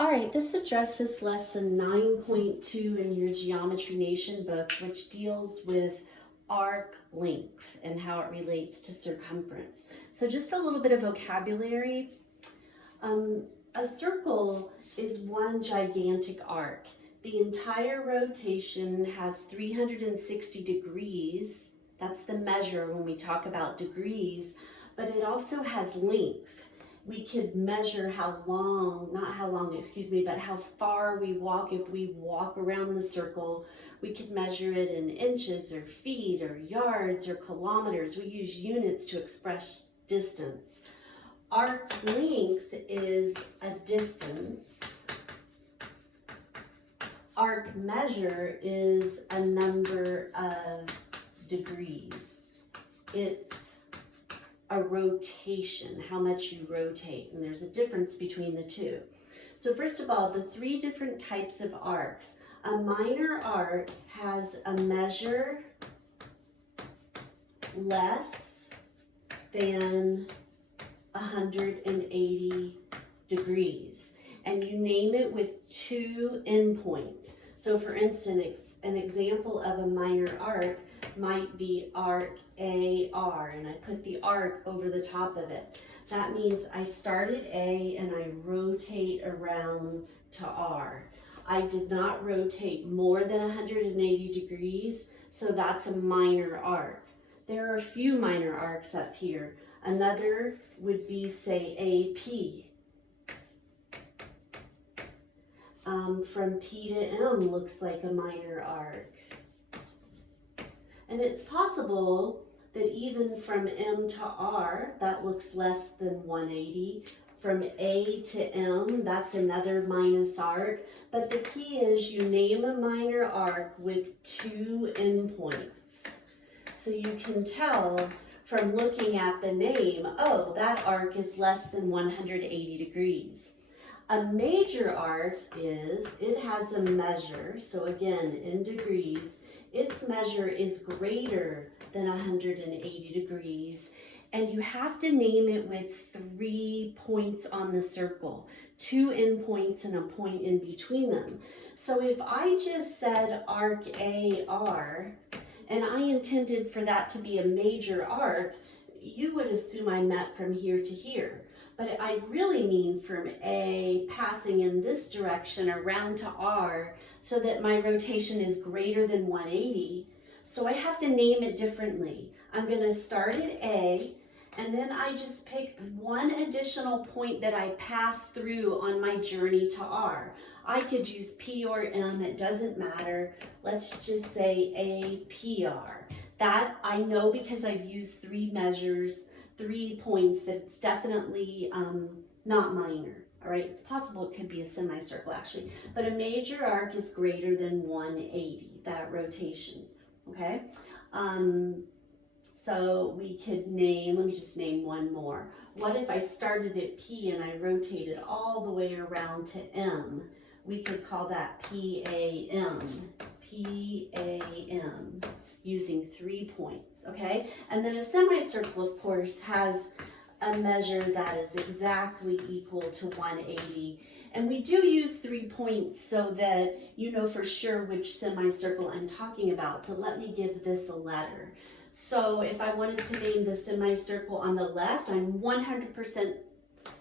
All right, this addresses lesson 9.2 in your Geometry Nation book, which deals with arc length and how it relates to circumference. So just a little bit of vocabulary. A circle is one gigantic arc. The entire rotation has 360 degrees. That's the measure when we talk about degrees, but it also has length. We could measure how long, not how long, excuse me, but how far we walk. If we walk around the circle, we could measure it in inches or feet or yards or kilometers. We use units to express distance. Arc length is a distance. Arc measure is a number of degrees. It's a rotation, how much you rotate, and there's a difference between the two. So first of all, the three different types of arcs. A minor arc has a measure less than 180 degrees, and you name it with two endpoints. So for instance, an example of a minor arc might be arc AR, and I put the arc over the top of it. That means I start at A and I rotate around to R. I did not rotate more than 180 degrees, so that's a minor arc. There are a few minor arcs up here. Another would be, say, AP. From P to M looks like a minor arc. And it's possible that even from M to R, that looks less than 180. From A to M, that's another minus arc. But the key is you name a minor arc with two endpoints. So you can tell from looking at the name, oh, that arc is less than 180 degrees. A major arc is, it has a measure, so again, in degrees, its measure is greater than 180 degrees, and you have to name it with 3 points on the circle, 2 endpoints and a point in between them. So if I just said arc AR, and I intended for that to be a major arc, you would assume I meant from here to here. But I really mean from A passing in this direction around to R so that my rotation is greater than 180. So I have to name it differently. I'm going to start at A, and then I just pick one additional point that I pass through on my journey to R. I could use P or M, it doesn't matter. Let's just say APR. That I know because I've used 3 measures, 3 points, that it's definitely not minor. All right, it's possible it could be a semicircle actually, but a major arc is greater than 180, that rotation, okay? So we could name, let me just name one more. What if I started at P and I rotated all the way around to M? We could call that PAM, PAM, using 3 points, okay? And then a semicircle, of course, has a measure that is exactly equal to 180. And we do use 3 points so that you know for sure which semicircle I'm talking about. So let me give this a letter. So if I wanted to name the semicircle on the left, I'm 100%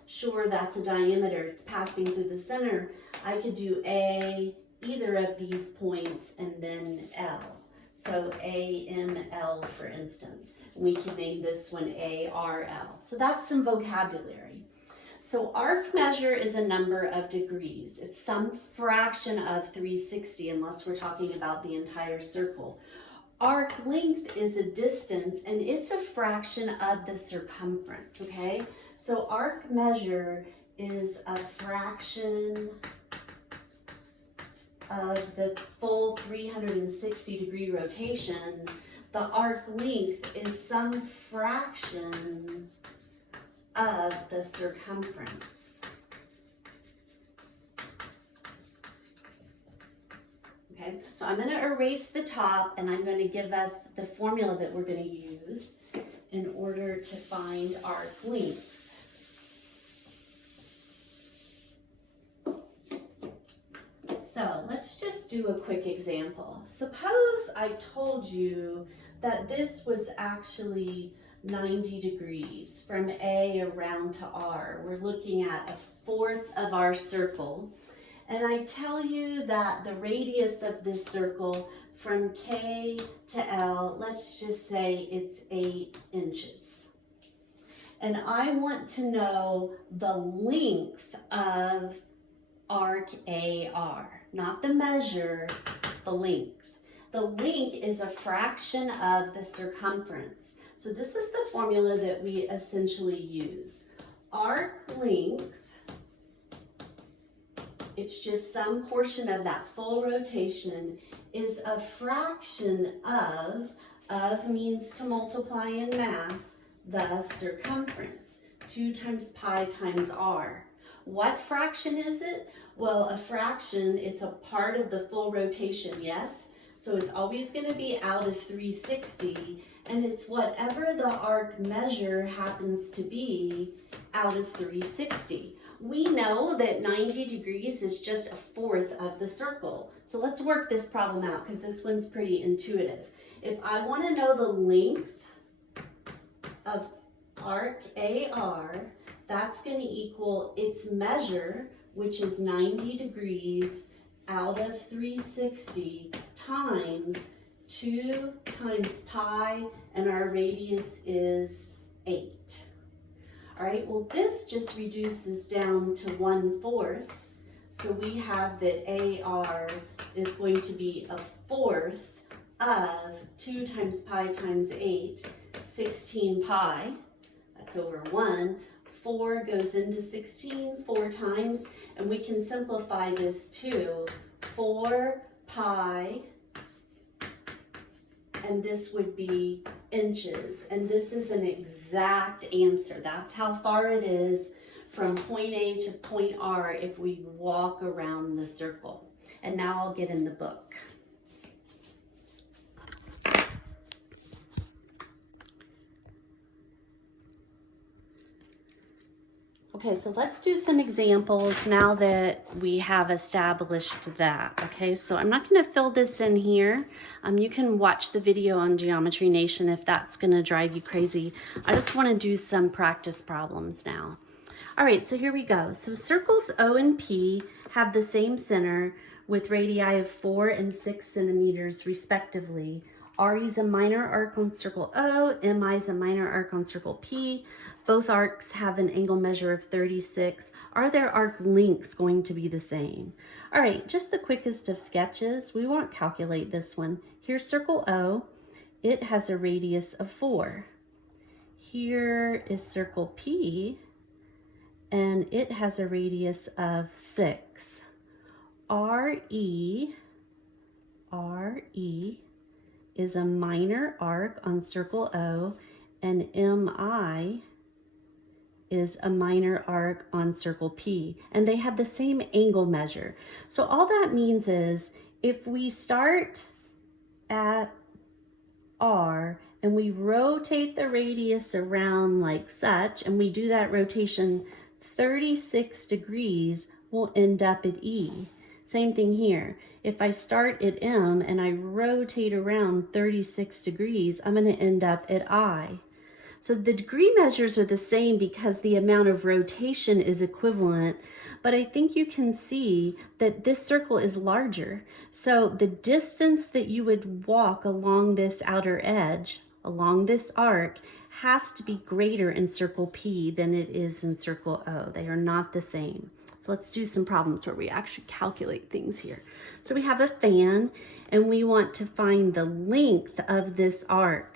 sure that's a diameter. It's passing through the center. I could do A, either of these points, and then L. So AML, for instance. We can name this one ARL. So that's some vocabulary. So arc measure is a number of degrees. It's some fraction of 360 unless we're talking about the entire circle. Arc length is a distance, and it's a fraction of the circumference, okay? So arc measure is a fraction of the full 360 degree rotation. The arc length is some fraction of the circumference. Okay, so I'm going to erase the top, and I'm going to give us the formula that we're going to use in order to find arc length. So let's just do a quick example. Suppose I told you that this was actually 90 degrees from A around to R. We're looking at a fourth of our circle. And I tell you that the radius of this circle from K to L, let's just say it's 8 inches. And I want to know the length of arc AR, not the measure, the length. The length is a fraction of the circumference. So this is the formula that we essentially use. Arc length, it's just some portion of that full rotation, is a fraction of means to multiply in math, the circumference, 2 times pi times r. What fraction is it? Well, a fraction, it's a part of the full rotation, yes? So it's always going to be out of 360, and it's whatever the arc measure happens to be out of 360. We know that 90 degrees is just a fourth of the circle. So let's work this problem out because this one's pretty intuitive. If I want to know the length of arc AR, that's going to equal its measure, which is 90 degrees out of 360 times 2 times pi, and our radius is 8. All right, well, this just reduces down to 1/4. So we have that AR is going to be a fourth of 2 times pi times 8, 16 pi. That's over 1. 4 goes into 16 4 times, and we can simplify this to 4 pi, and this would be inches, and this is an exact answer. That's how far it is from point A to point R if we walk around the circle. And now I'll get in the book. Okay, so let's do some examples now that we have established that. Okay, so I'm not going to fill this in here. You can watch the video on Geometry Nation if that's going to drive you crazy. I just want to do some practice problems now. All right, so here we go. So circles O and P have the same center with radii of 4 and 6 centimeters respectively. RE is a minor arc on circle O, MI is a minor arc on circle P. Both arcs have an angle measure of 36. Are their arc lengths going to be the same? All right, just the quickest of sketches. We won't calculate this one. Here's circle O. It has a radius of 4. Here is circle P, and it has a radius of 6. RE is a minor arc on circle O, and MI is a minor arc on circle P, and they have the same angle measure. So all that means is if we start at R and we rotate the radius around like such, and we do that rotation 36 degrees, we'll end up at E. Same thing here. If I start at M and I rotate around 36 degrees, I'm going to end up at I. So the degree measures are the same because the amount of rotation is equivalent, but I think you can see that this circle is larger. So the distance that you would walk along this outer edge, along this arc, has to be greater in circle P than it is in circle O. They are not the same. So let's do some problems where we actually calculate things here. So we have a fan, and we want to find the length of this arc.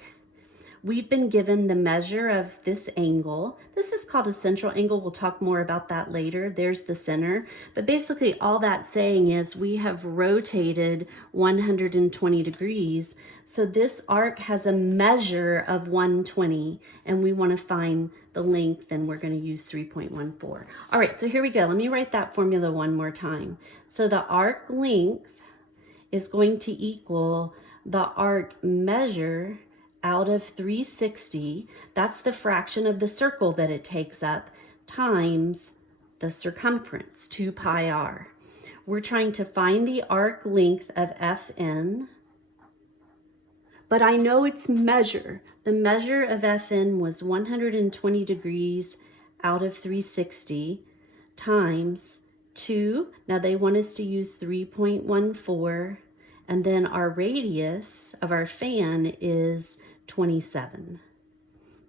We've been given the measure of this angle. This is called a central angle. We'll talk more about that later. There's the center. But basically all that's saying is we have rotated 120 degrees. So this arc has a measure of 120, and we want to find the length, and we're going to use 3.14. All right, so here we go. Let me write that formula one more time. So the arc length is going to equal the arc measure out of 360, that's the fraction of the circle that it takes up, times the circumference, 2 pi r. we're trying to find the arc length of Fn, but I know its measure. The measure of Fn was 120 degrees out of 360 times 2. Now they want us to use 3.14, and then our radius of our fan is 27.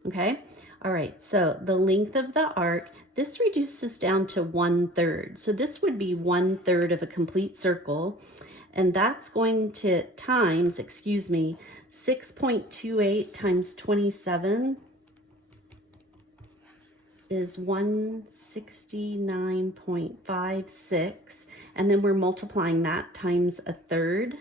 Okay? All right, so the length of the arc, this reduces down to 1/3. So this would be 1/3 of a complete circle, and that's going to times, 6.28 times 27 is 169.56, and then we're multiplying that times 1/3.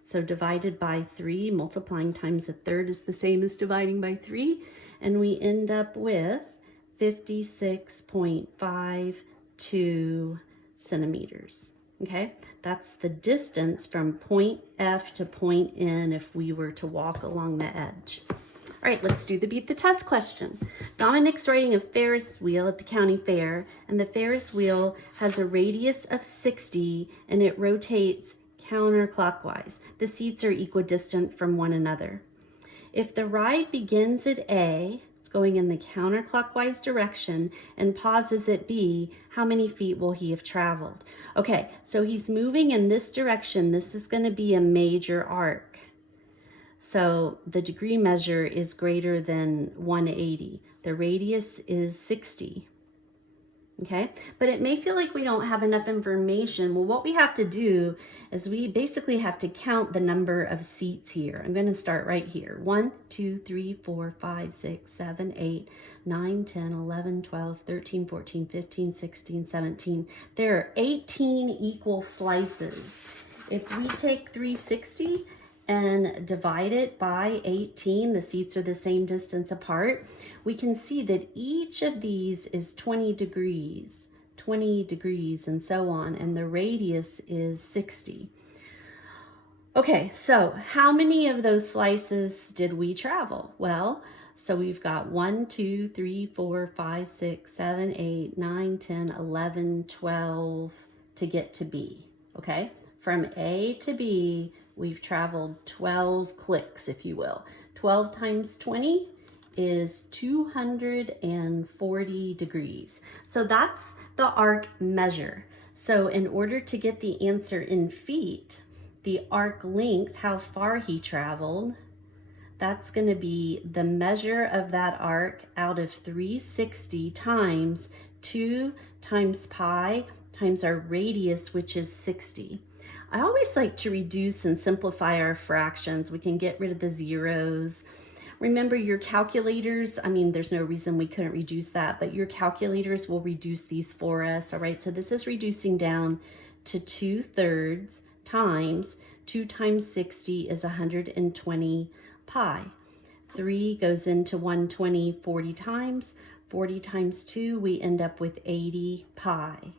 So divided by 3, multiplying times 1/3 is the same as dividing by 3, and we end up with 56.52 centimeters. Okay, that's the distance from point F to point N if we were to walk along the edge. All right, let's do the beat the test question. Dominic's riding a Ferris wheel at the county fair, and the Ferris wheel has a radius of 60 and it rotates counterclockwise. The seats are equidistant from one another. If the ride begins at A, it's going in the counterclockwise direction, and pauses at B, how many feet will he have traveled? Okay, so he's moving in this direction. This is going to be a major arc. So the degree measure is greater than 180. The radius is 60. Okay, but it may feel like we don't have enough information. Well, what we have to do is we basically have to count the number of seats here. I'm going to start right here. 1, 2, 3, 4, 5, 6, 7, 8, 9, 10, 11, 12, 13, 14, 15, 16, 17. There are 18 equal slices. If we take 360 and divide it by 18, the seats are the same distance apart, we can see that each of these is 20 degrees, and so on, and the radius is 60. Okay, so how many of those slices did we travel? Well, so we've got 1, 2, 3, 4, 5, 6, 7, 8, 9, 10, 11, 12 to get to B, okay? From A to B, we've traveled 12 clicks, if you will. 12 times 20 is 240 degrees. So that's the arc measure. So in order to get the answer in feet, the arc length, how far he traveled, that's going to be the measure of that arc out of 360 times 2 times pi times our radius, which is 60. I always like to reduce and simplify our fractions. We can get rid of the zeros. Remember your calculators, I mean, there's no reason we couldn't reduce that, but your calculators will reduce these for us. All right, so this is reducing down to 2/3 times 2 times 60 is 120 pi. 3 goes into 120 40 times. 40 times 2, we end up with 80 pi.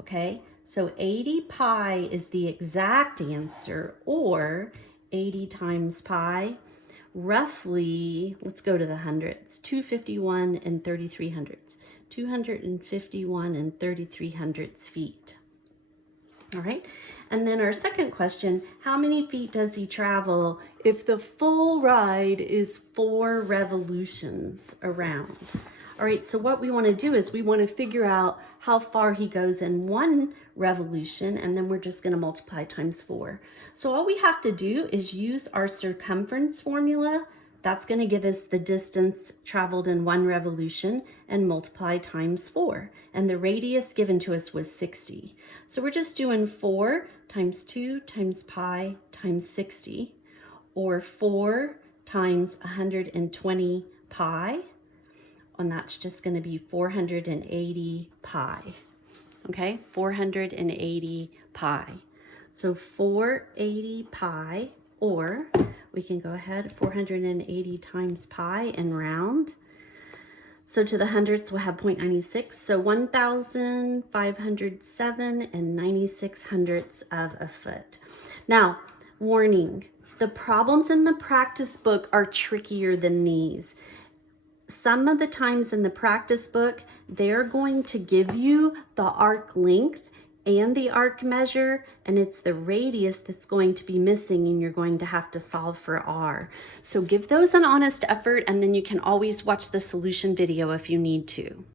Okay, so 80 pi is the exact answer, or 80 times pi, roughly, let's go to the hundreds, 251 and 33 hundredths, 251 and 33 hundredths feet. All right, and then our second question, how many feet does he travel if the full ride is 4 revolutions around? All right, so what we want to do is we want to figure out how far he goes in 1 revolution, and then we're just going to multiply times 4. So all we have to do is use our circumference formula. That's going to give us the distance traveled in 1 revolution, and multiply times 4. And the radius given to us was 60. So we're just doing 4 times 2 times pi times 60, or 4 times 120 pi. And that's just going to be 480 pi. Okay, 480 pi. So 480 pi, or we can go ahead, 480 times pi and round. So to the hundredths, we'll have 0.96. So 1,507 and 96 hundredths of a foot. Now, warning, the problems in the practice book are trickier than these. Some of the times in the practice book, they're going to give you the arc length and the arc measure, and it's the radius that's going to be missing, and you're going to have to solve for r. So give those an honest effort, and then you can always watch the solution video if you need to.